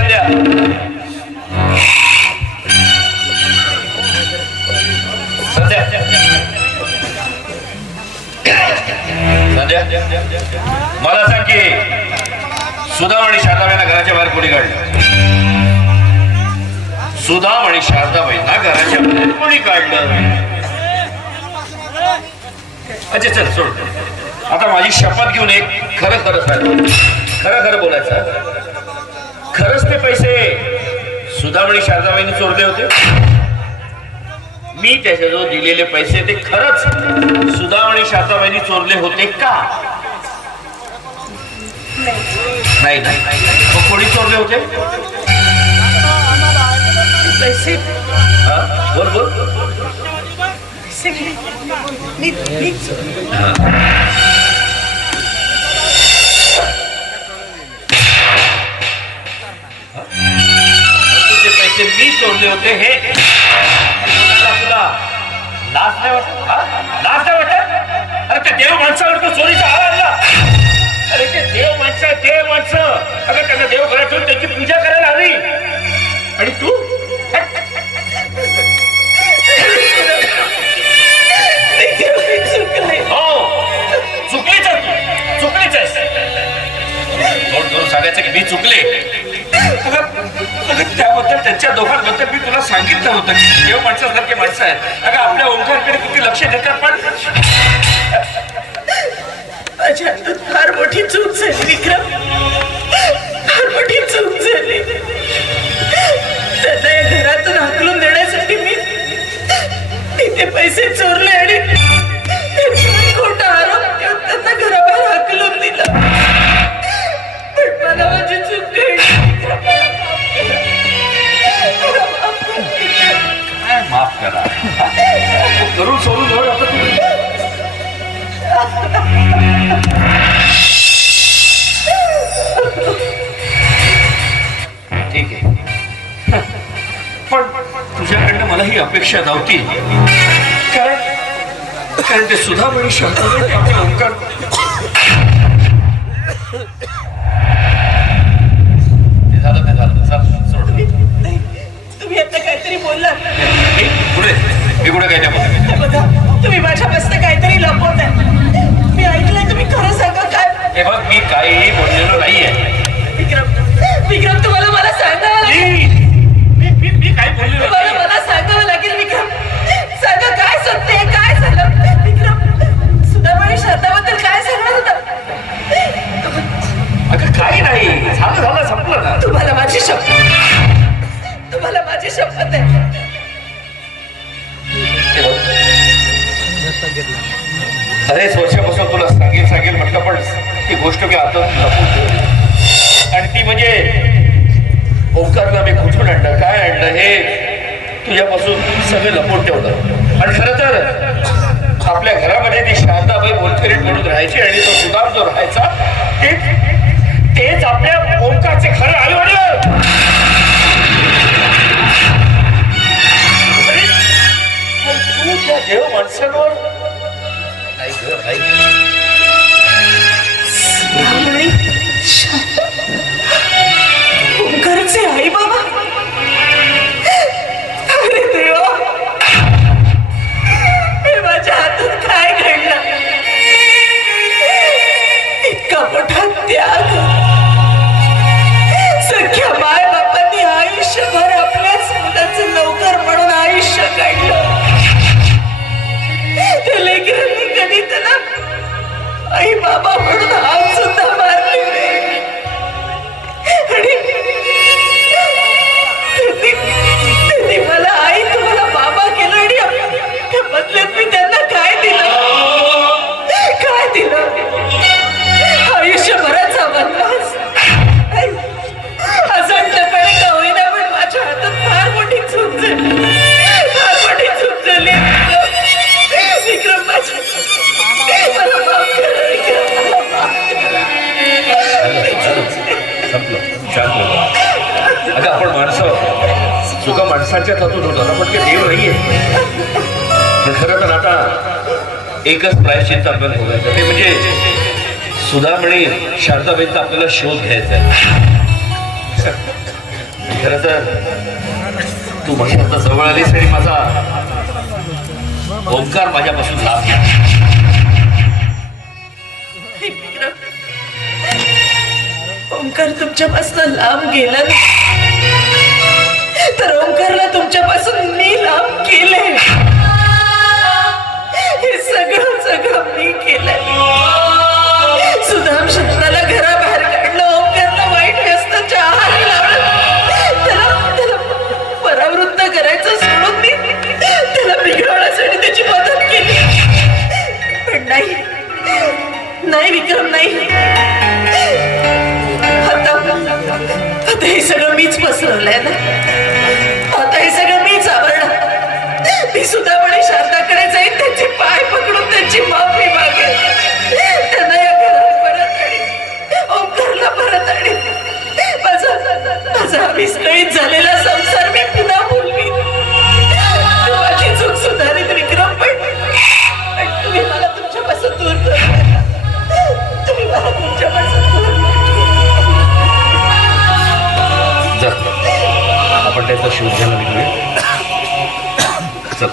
संध्या संध्या संध्या मला सांग की सुधा आणि शारदाबाईंना घराच्या बाहेर कोणी काढलं? सुधा आणि शारदाबाईंना घराच्या बाहेर कोणी काढलं? अच्छा चल सोड. आता माझी शपथ घेऊन एक खरं खरं सांग, खरं खरं बोलायचं. खरंच ते पैसे सुधा आणि शारदाबाईंनी चोरले होते? मी त्याच्याजवळ दिलेले पैसे ते खरंच सुधा आणि शारदाबाईंनी चोरले होते का? नाही नाही. मग कोणी चोरले होते? पैसे बोल बोल. तुझे पैसे मी चोरले होते हे तुला लाज नाही वाटत? लाज नाही वाटत? अरे त्या देव माणसावर तो चोरीचा आळ आणला. अरे ते देव माणसं अगं त्यांना देव घरात ठेवून त्यांची पूजा करायला हवी. आणि तू चुकलीच आहेस. तोंड करून सांगायचं की मी चुकले. त्याबद्दल त्यांच्या दोघांबद्दल मी तुला सांगितलं होतं की देव माणसासारखे माणसं आहेत. अगं आपल्या ओंकारकडे किती लक्ष देतात. पण माझ्या हातून फार मोठी चूक झाली विक्रम, फार मोठी चूक झाली. त्यांना या घरातून हाकलून देण्यासाठी मी ते पैसे चोरले आणि खोटा आरोप देऊन त्यांना घराबाहेर हाकलून दिलं. पण मला माझी चूक माफ करा. करून सोडून धर आता तुम्ही. ठीक आहे. पण तुझ्याकडनं मला ही अपेक्षा नव्हती. कारण ते सुधामणी शांताबाई आपल्या ओंकार ते झालं सोड. तुम्ही आता काहीतरी बोललात. मी कुठे काय नाही बघा तुम्ही माझ्या मस्त काहीतरी लपवताय. मी ऐकलंय. तुम्ही खरं सांगा काय? हे बघ मी काहीही बोललेलो नाहीये. विक्रम तुम्हाला मला सांगावं लागेल. मी काय बोललेलो नाही. मला सांगावं लागेल विक्रम. सांगा काय सत्य आहे, काय झालं? विक्रम सुधामणी शारदाबद्दल काय सांगणार होता? अगं काही नाही. झालं संपलं ना. तुम्हाला माझी शपथ आहे. बरेच वर्षापासून तुला सांगेल म्हटलं पण ती गोष्ट मी आता लपवतो. आणि ती म्हणजे ओंकारला मी कुठून आणलं, काय आणलं हे तुझ्यापासून सगळं लपवून ठेवलं. आणि खरं तर आपल्या घरामध्ये ती शारदाबाई बोलफेरीट म्हणून राहायची आणि तो सुदाम जो राहायचा तेच आपल्या ओंकारचे खरं आई-वडील. तू त्या देव माणसांवर ओंकारचे आई बाबा. अरे देवा, हे माझ्या हातून काय घडलं? इतका मोठा त्याग. सख्या माय बापांनी आयुष्यभर आपल्याच मुलाचं नोकर म्हणून आयुष्य काढलं. त्या लेकरांनी कधी त्याला आई बाबा म्हणून हात सुद्धा मारले नाही. आणि त्यांनी मला आई तुम्हाला बाबा केलं आणि त्या बदल्यात मी त्यांना काय दिलं? आयुष्यभराचा वनवास. अजूनपणे का होईना पण माझ्या हातात फार मोठी चूक झाली. विक्रम मला माफ करा. अगं आपण माणसं चुका माणसाच्याच हातून होतो पण ते देव नाहीये. पण खरं तर आता एकच प्रायश्चित्त आपल्याला बघायचं ते म्हणजे सुधामणी शारदाबाईंचा आपल्याला शोध घ्यायचा आहे. खरं तर तू माझ्या आता जवळ आलीस आणि माझा ओंकार माझ्यापासून लाभ घ्या. ओंकार तुमच्यापासून लांब गेला तर ओंकारला तुमच्यापासून मी लांब केले. हे सगळं मी केलंय. सुदाम शब्दाला घराबाहेर काढलं, ओंकारला वाईट व्यसनाच्या आहारी लावलं, त्याला परावृत्त करायचं सोडून मी त्याला बिघडवण्यासाठी त्याची मदत केली. पण नाही विक्रम, नाही. आता हे सगळं मीच पसरवलंय ना. आता हे सगळं मीच आवडलं. मी सुद्धा म्हणे शारदाकडे जाईन, त्यांचे पाय पकडून त्यांची माफी मागेल, त्यांना या घरात परत आणि ओंकारला परत आणि माझा विस्कळीत झालेला संसार मी पुन्हा बोलवीन. माझी चूक सुधारित विक्रम, पण तुम्ही मला तुमच्यापासून दूर करू. तुम्ही मला तुमच्यापासून दूर आपण त्याचा शोध घ्यायला निघूया. चल.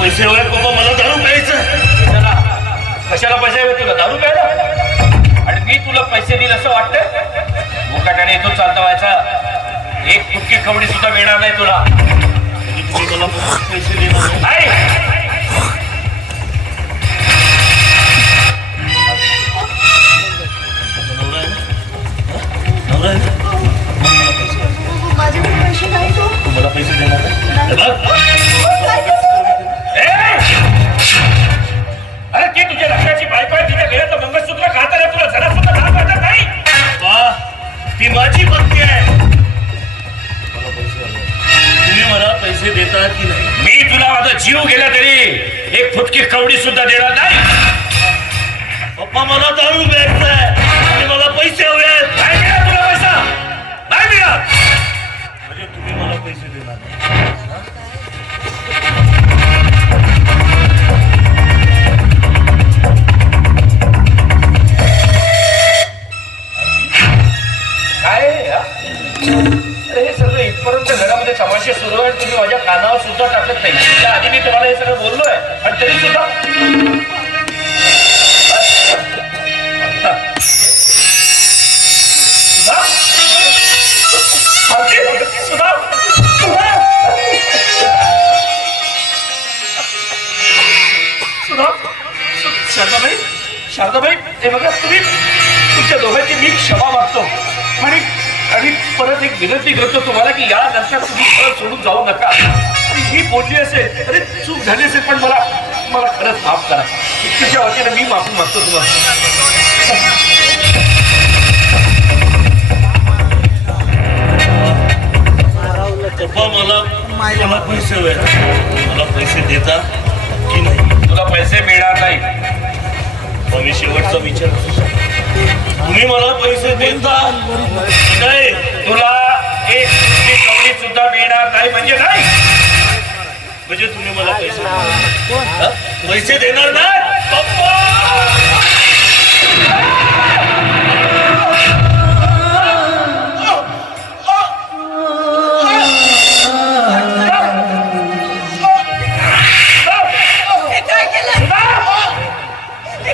पैसे हवे बाबा, मला दारू प्यायचं. कशाला पैसे हवे तुला? दारू प्यायला? आणि मी तुला पैसे देईल असं वाटतंय? मुकाट्याने येतो चालता व्हायचा. एक फुटकी कवडी सुद्धा मिळणार नाही तुला. तुम्ही मला पैसे देणार नाही. माझ्याकडे पैसे नाही. तो तुम्हाला पैसे देणार अरे ती तुझ्या लग्नाची बायको आहे, तिच्या गेल्याचं मंगळसूत्र खाताना तुला जरा सुद्धा लाभ वाटत नाही? ती माझी पत्नी आहे. तुम्ही मला पैसे देता की नाही? मी तुला माझा जीव गेला तरी एक फुटकी कवडी सुद्धा देणार नाही. पप्पा मला दारू प्यायचं आहे आणि मला पैसे हवे आहेत. नाही मिळणार तुला पैसा, नाही मिळणार. म्हणजे तुम्ही मला पैसे देणार नाही? काय अरे हे सगळं इथपर्यंत घरामध्ये तमाशे सुरू आहे, तुम्ही माझ्या कानावर सुद्धा टाकत नाही. त्या आधी मी तुम्हाला हे सगळं बोललोय आणि तरी सुद्धा शारदाबाई, हे बघा, तुम्ही तुमच्या दोघांची मी क्षमा मागतो आणि परत एक विनंती करतो तुम्हाला की यानंतर तुम्ही घर सोडून जाऊ नका. ही बोलली असेल तरी चूक झाली असेल, पण मला खरंच माफ करा. तुझ्या वतीने मी माफी मागतो तुम्हाला. पप्पा मला पैसे हवे. मला पैसे देता की नाही? तुला पैसे मिळणार नाही. मी शेवटचा विचार, तुम्ही मला पैसे देता नाही? तुला एक कवडी सुद्धा मिळणार नाही. म्हणजे नाही, म्हणजे तुम्ही मला पैसे देणार नाही? पप्पा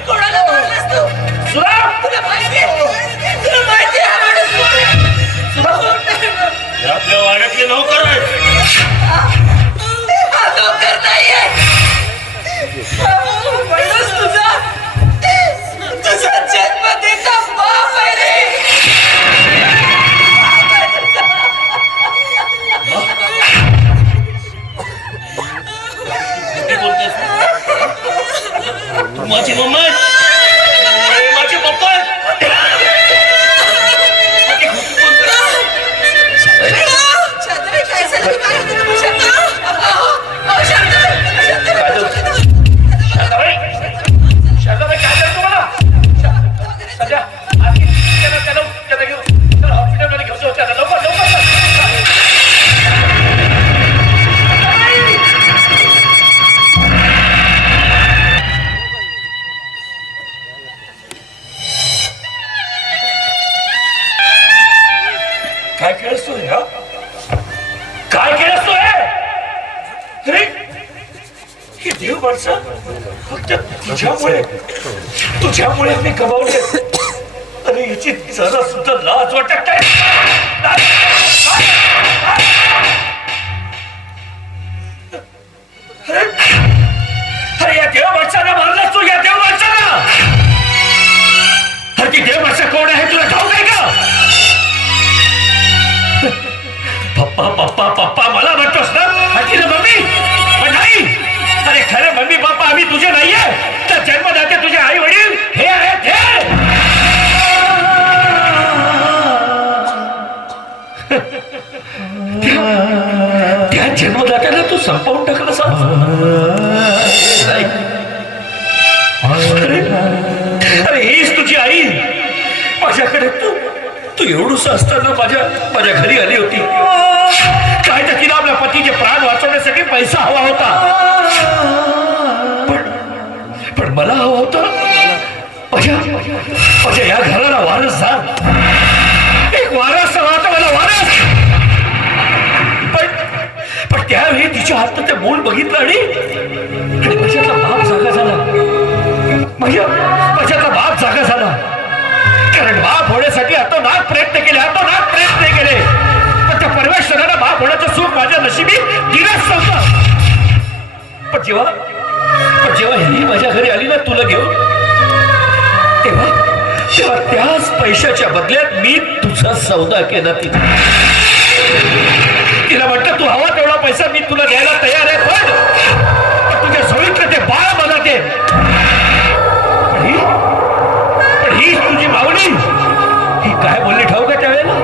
कोणाला मारलंस तू? तुला माहिती हा माणूस कोण आहे? आपल्या वाड्यातले नोकर आहे. हा नोकर नाहीये. माणूस तुझा जन्म देता बाप आहे रे. माझी मम्मा, माझे पप्पा वर्षा फक्त तुझ्यामुळे मी कमावले. अरे याची जरा सुद्धा लाज वाटत काय? अरे या देव माणसाला मारलास तू, या देव माणसाला. अरे ती देव माणसं कोण आहे तुला ठाऊक आहे का? पप्पा पप्पा पप्पा मला म्हणतोस ना? हाती ना मम्मी? पण नाही. अरे खरं मम्मी पप्पा आम्ही तुझे नाहीये, तर जन्मदाते तुझे आई वडील हे आहेत हे. त्या जन्मदात्याला तू संपवून टाकलं सांग. अरे हीच तुझी आई माझ्याकडे तू एवढूस असताना माझ्या घरी आली होती. काय तर तिला आपल्या पतीचे प्राण वाचवण्यासाठी पैसा हवा होता, पण मला हवा होता माझ्या या घराला वारसदार. एक वारस हवा होता मला, वारस. पण त्यावेळी तिच्या हातात ते मूल बघितलं आणि माझ्यातला बाप जागा झाला. माझ्यातला बाप जागा झाला. कारण बाप होण्यासाठी अतोनात प्रयत्न केले, पण त्या परमेश्वराला बाप होण्याचं सुख माझ्या नशिबी दिलंच नव्हतं. पण जेव्हा ही माझ्या घरी आली ना तुला घेऊन, तेव्हा त्याच पैशाच्या बदल्यात मी तुझा सौदा केला. तिला म्हटलं तू हवा तेवढा पैसा मी तुला द्यायला तयार आहे, पण तुझ्या सोयीतलं ते बाळ मला दे. पण ही तुझी माऊली ही काय बोलली ठाऊक आहे त्यावेळेला?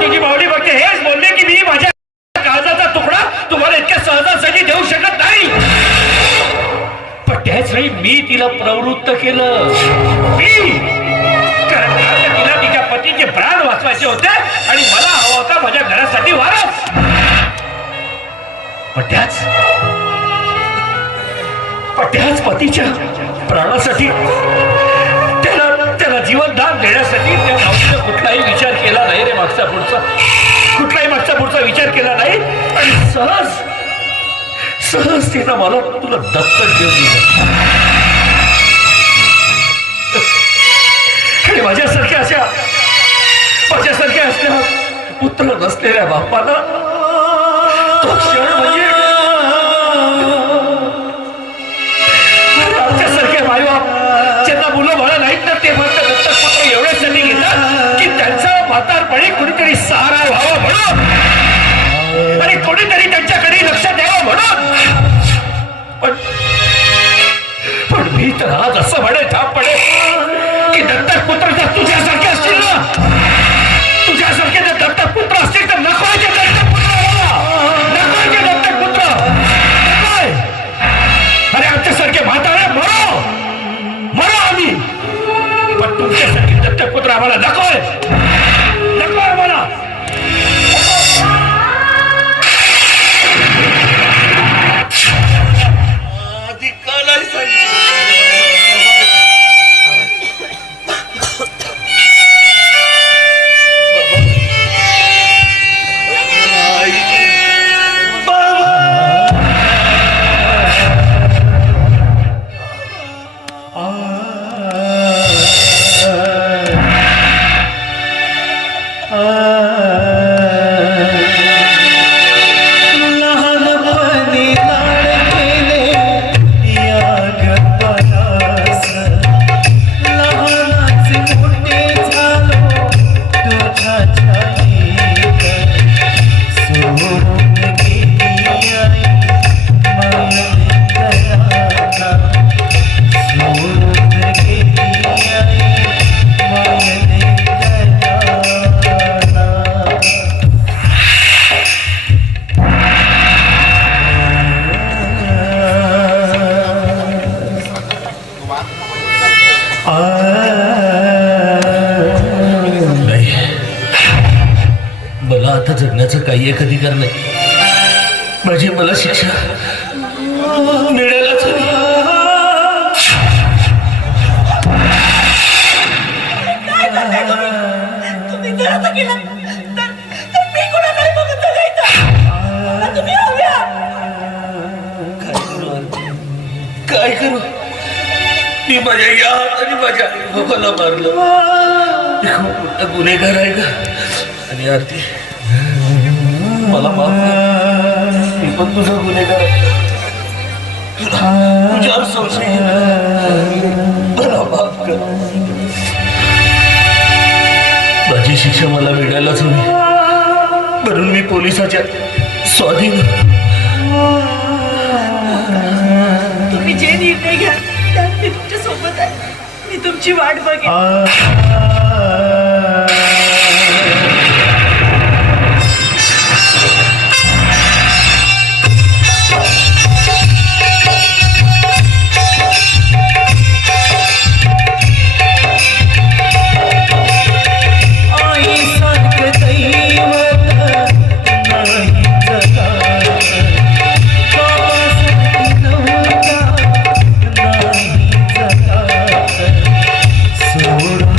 तिची माऊली बघते हेच बोलले की मी माझ्या काळजाचा तुकडा तुम्हाला इतक्या सहजासहजी देऊ शकत नाही. पण त्याच वेळी मी तिला प्रवृत्त केलं. कारण तिला तिच्या पतीचे प्राण वाचवायचे होते आणि मला हवा होता माझ्या घरासाठी वारस. पण त्याच पतीच्या प्राणासाठी त्याला जीवनदान देण्यासाठी त्या मावशीने कुठलाही विचार केला नाही रे. मागचा पुढचा विचार केला नाही आणि सहज तिनं मला तुला दत्तक देऊन दिलं. आणि माझ्यासारख्या असल्या पुत्र नसलेल्या बापाला तो क्षण म्हणजे आमच्यासारखे मायबाप ज्यांना मुलं बाळ नाहीत ना, ते फक्त दत्तक पुत्र एवढ्यासाठी घेतात की त्यांचा म्हातारपणी कुणीतरी सहारा व्हावा म्हणून आणि कोणीतरी त्यांच्याकडे लक्ष द्यावं म्हणून. पण मी तर आज असं म्हणे ठामपणे की दत्तक पुत्र जर तुझ्यासारखे असतील ना, तुझ्यासारखे जर दत्तक पुत्र असतील तर नकोयचे दत्तक पुत्र. अरे आमच्यासारखे म्हातारे मरो आम्ही, पण तुमच्यासारखे दत्तक पुत्र आम्हाला नकोय आम्हाला. मला आता जगण्याचा काही एक अधिकार नाही. माझी मला शिक्षा मिळायलाच हवी. तुम्ही जर आता गेला तर मी कोणाकडे बघत जगायचं? तुम्ही हव्या करू? मी माझ्या या आणि माझ्या आई बाबाला मारलं. मी खूप मोठा गुन्हेगार आहे का? आणि आरती मला माफ कर. मी पण तुझा गुन्हेगार आहे. तुझ्यावर संशय घेतला. मला माफ कर. माझी शिक्षा मला मिळायलाच हवी, म्हणून मी पोलिसाच्या स्वाधीन. तुम्ही जे निर्णय घ्या त्यात मी तुमच्या सोबत आहे. मी तुमची वाट बघेन. सोडून